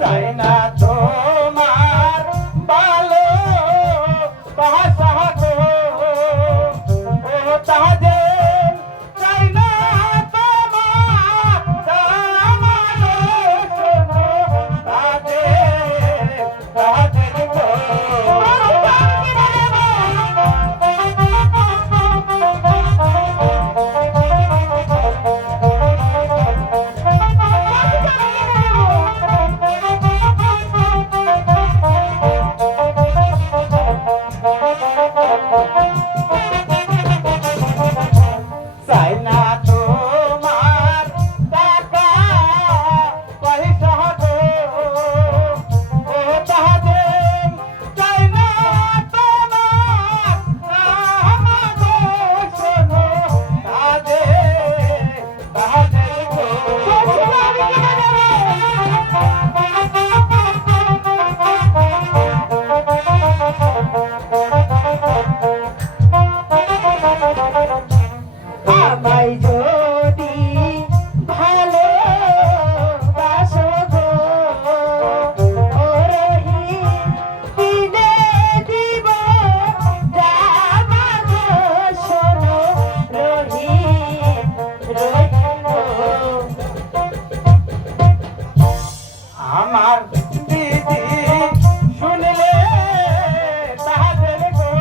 চাই না তোমার ভালো বাসা গো, ও তাজে চাই না তোমার জামানো শোনো তাজে তাজে গো। চাই না তোমার টাকা পয়সা গো, ও তাজে চাই না তোমার আমাগো শোনো তাজে তাজে গো। আমায় যদি ভালো বাসো গো, ও রহিম দিলে দিব জামাগো শোনো রহিম রহিম গো। আমার দিদি শুনলে তাহাদের গো,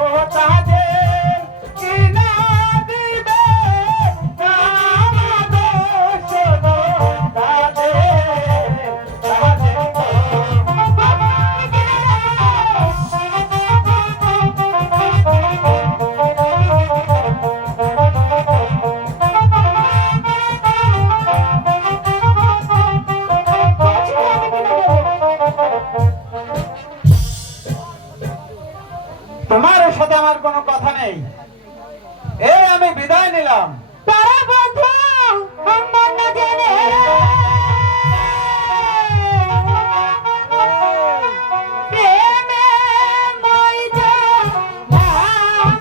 ও তাহাদের কিনা দিবে জামাগো শোনো তাহাদের তাহাদের গো। তোমার সাথে আমার কোনো কথা নেই, এই আমি বিদায় নিলাম। তারা বন্ধু আমার না জেনে প্রেমে মইজা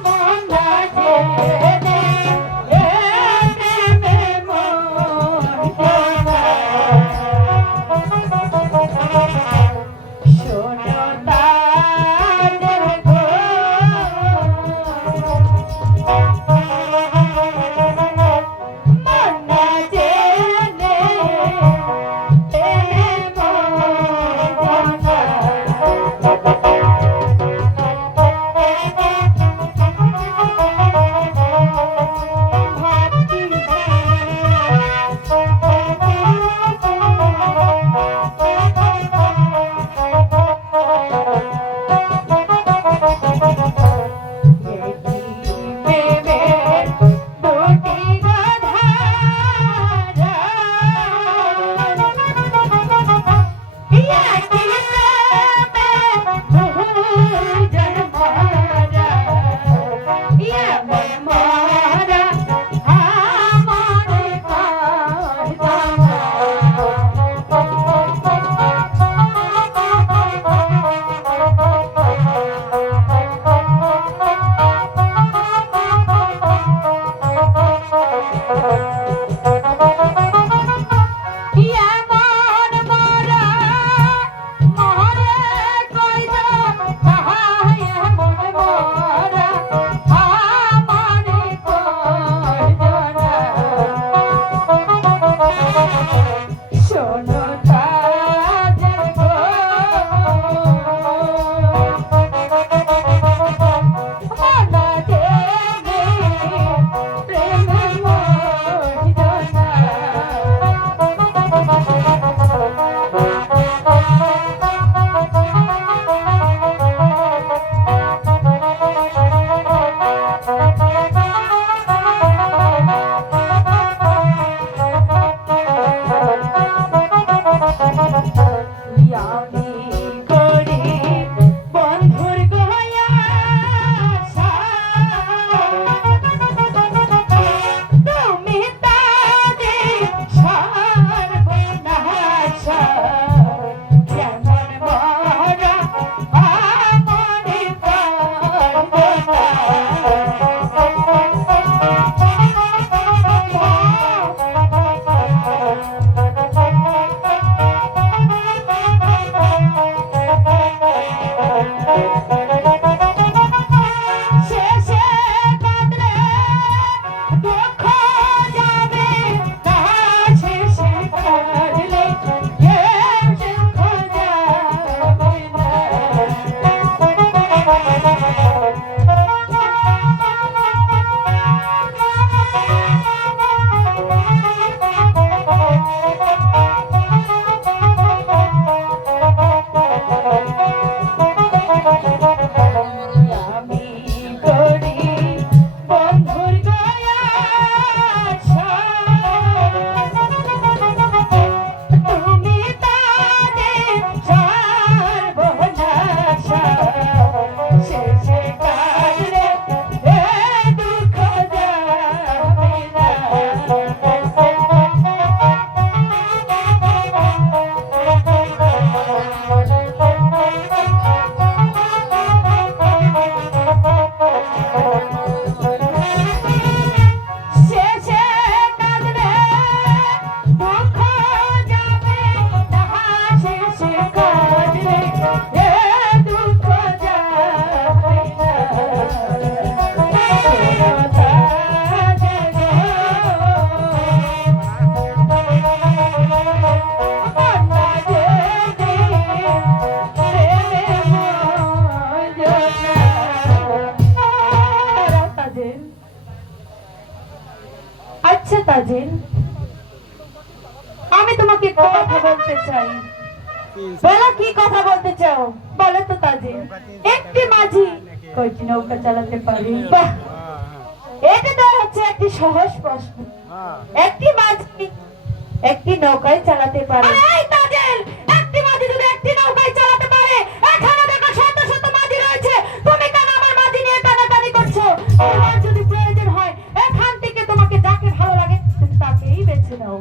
মন না জেনে প্রেমে মইজা শোনো তাদের গো, মন না জেনে কথা বলতে চাই। বলো কি কথা বলতে চাও, বলো তো তাজে। একটি মাঝি কয়টি নৌকা চালাতে পারে? বাহ, এটা তো হচ্ছে একটি সহজ প্রশ্ন। একটি মাঝি একটি নৌকায় চালাতে পারে। এই তাজেল, একটি মাঝি যদি একটি নৌকায় চালাতে পারে, এখানে দেখো শত শত মাঝি রয়েছে, তুমি কেন আমার মাঝি নিয়ে টানাটানি করছো? তোমার যদি প্রয়োজন হয় এখান থেকে তোমাকে যাকে ভালো লাগে তুমি তাকেই বেছে নাও।